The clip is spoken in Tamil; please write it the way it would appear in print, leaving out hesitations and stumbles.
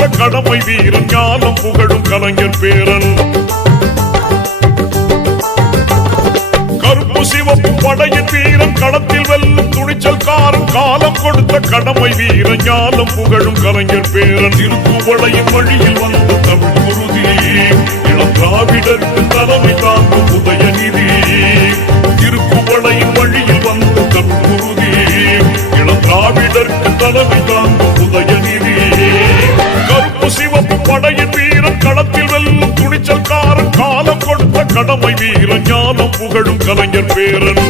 கொடுத்த கடமை வீரன் ஞானம் புகழும் கலைஞர் பேரன். கருப்பு சிவப்பு படையின் வீரன் களத்தில் வெல்லும் துணிச்சல்காரன் காலம் கொடுத்த கடமை வீரன் ஞானம் புகழும் கலைஞர் பேரன். திருக்குவளையின் வழியில் வந்த தமிழ் குருதி இளம் திராவிடருக்கு தலைமை தாங்கும் உதயநிதி. திருக்குவளையின் வழியில் வந்த தமிழ் குருதி இளம் திராவிடருக்கு தலைமை தாங்கும் உதயநிதி. கருப்பு சிவப்பு படையின் வீரன் களத்தில் வெல்லும் துணிச்சல்காரன் காலம் கொடுத்த கடமை வீரன் ஞானம் புகழும் கலைஞர் பேரன்.